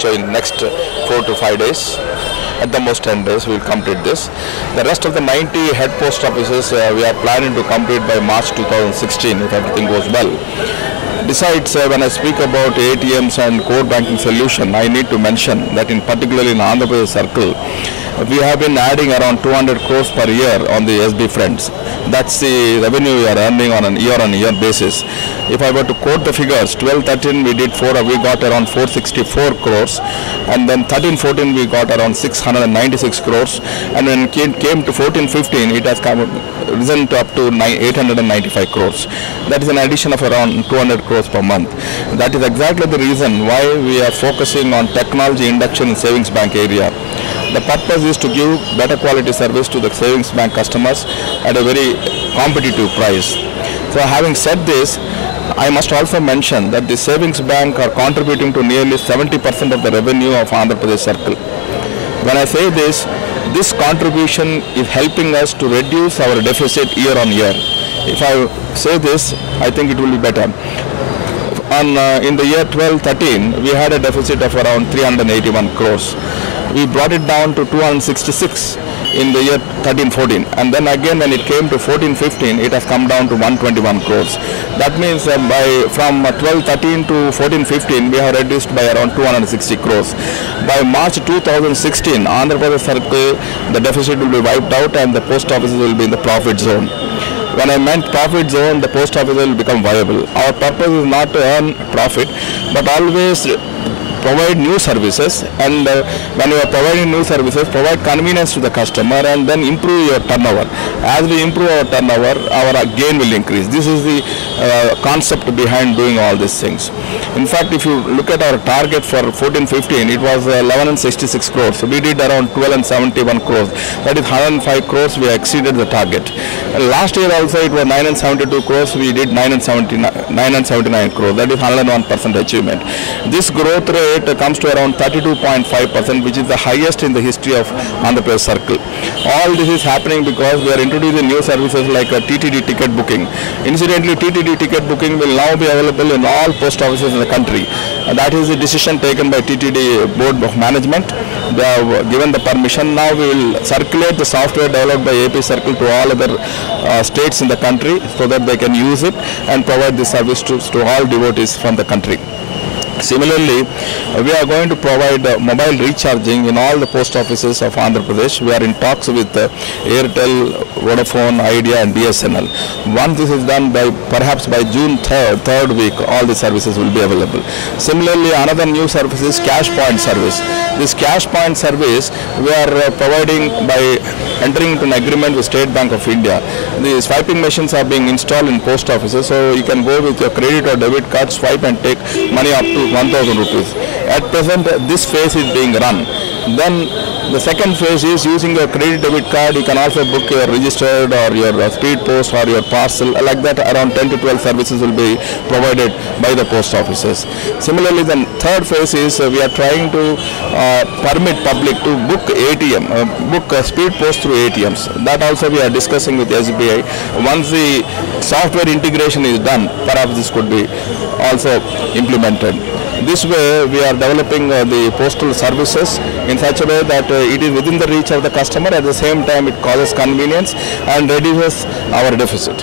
future in next 4 to 5 days. At the most 10 days we will complete this. The rest of the 90 head post offices we are planning to complete by March 2016 if everything goes well. Besides, when I speak about ATMs and core banking solution, I need to mention that in particularly in Andhra Pradesh circle, we have been adding around 200 crores per year on the SB fronts. That's the revenue we are earning on a year-on-year basis. If I were to quote the figures, 12-13 we got around 464 crores, and then 13-14 we got around 696 crores, and when it came to 14-15 it has risen to up to 895 crores. That is an addition of around 200 crores per month. That is exactly the reason why we are focusing on technology induction in savings bank area. The purpose is to give better quality service to the savings bank customers at a very competitive price. So having said this, I must also mention that the savings bank are contributing to nearly 70% of the revenue of Andhra Pradesh circle. When I say this contribution is helping us to reduce our deficit year on year. If I say this, I think it will be better. In the year 12-13, we had a deficit of around 381 crores. We brought it down to 266 in the year 13-14, and then again when it came to 14-15 it has come down to 121 crores. That means from 12-13 to 14-15 we have reduced by around 260 crores. By March 2016, Andhra Pradesh circle, the deficit will be wiped out and the post offices will be in the profit zone. When I meant profit zone, the post office will become viable. Our purpose is not to earn profit, but always provide new services, and when you are providing new services, provide convenience to the customer and then improve your turnover. As we improve our turnover, our gain will increase. This is the concept behind doing all these things. In fact, if you look at our target for 14-15, it was 1166 crores. So we did around 1271 crores. That is 105 crores we exceeded the target. Last year also it was 972 crores. We did 979 crores. That is 101% achievement. This growth rate comes to around 32.5%, which is the highest in the history of Andhra Pradesh circle. All this is happening because we are introducing new services like TTD ticket booking. Incidentally, TTD ticket booking will now be available in all post offices in the country. That is the decision taken by TTD Board of Management. They have given the permission. Now we will circulate the software developed by AP Circle to all other states in the country so that they can use it and provide this service to all devotees from the country. Similarly, we are going to provide mobile recharging in all the post offices of Andhra Pradesh. We are in talks with Airtel, Vodafone, Idea and BSNL. Once this is done, perhaps by June 3rd week, all the services will be available. Similarly, another new service is cash point service. This cash point service we are providing by entering into an agreement with State Bank of India. The swiping machines are being installed in post offices, so you can go with your credit or debit card, swipe and take money up to 1,000 rupees. At present, this phase is being run. Then the second phase is using your credit debit card. You can also book your registered or your speed post or your parcel. Like that, around 10 to 12 services will be provided by the post offices. Similarly, the third phase is we are trying to permit public to book book speed post through ATMs. That also we are discussing with SBI. Once the software integration is done, perhaps this could be also implemented. This way, we are developing the postal services in such a way that it is within the reach of the customer. At the same time, it causes convenience and reduces our deficit.